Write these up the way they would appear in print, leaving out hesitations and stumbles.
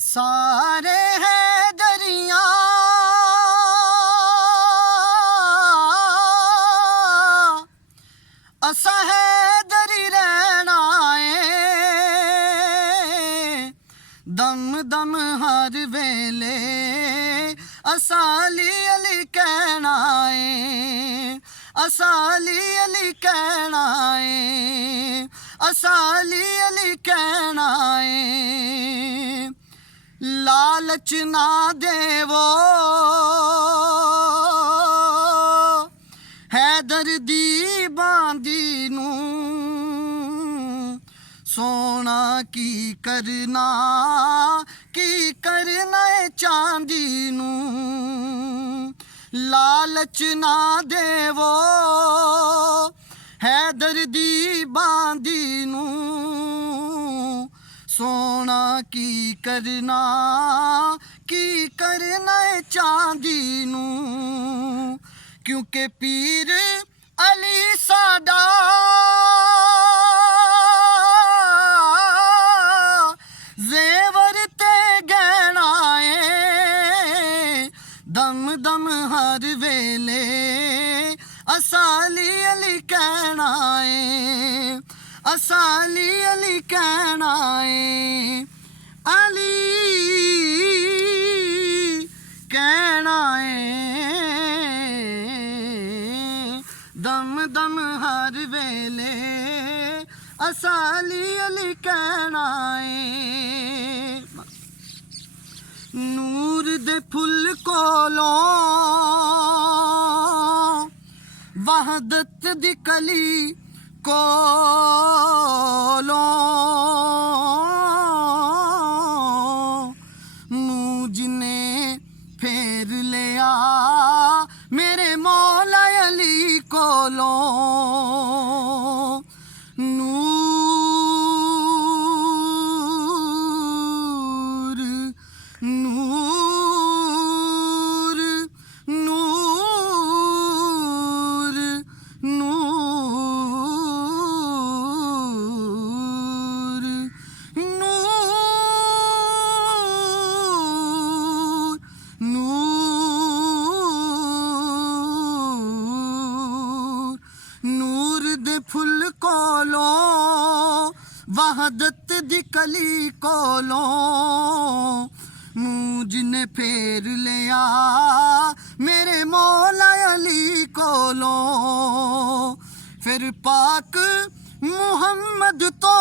सारे है दरिया असा है दरी रहना है दम दम हर वेले असाली अली कहना है असाली अली कहना है असाली अली कहना है लालच ना देवो हैदर दी बांदी नू सोना की करना है चांदी नू लालच ना देवो हैदर दी बांदी नू सोना की करना है चांदी नू क्योंकि पीर अली साडा जेवर ते गहना है दम दम हर वेले असाली अली कहना है असाली अली कहना है अली कहना है दम दम हर वेले असाली अली कहना है नूर दे फुल कोलों वहदत दी कली कोलों मुझ ने फेर लिया मेरे मौला अली कोलों फुल कोलों वहदत दी कली कोलों मुझ ने फेर लिया मेरे मौला अली कोलों फिर पाक मुहम्मद तो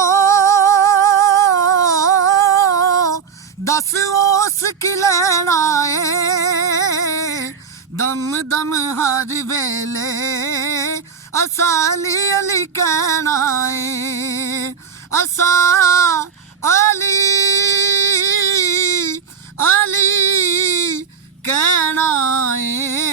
दस ओस की लेना है दम दम हर वेले असाली अली कहना है असा अली अली कहना है।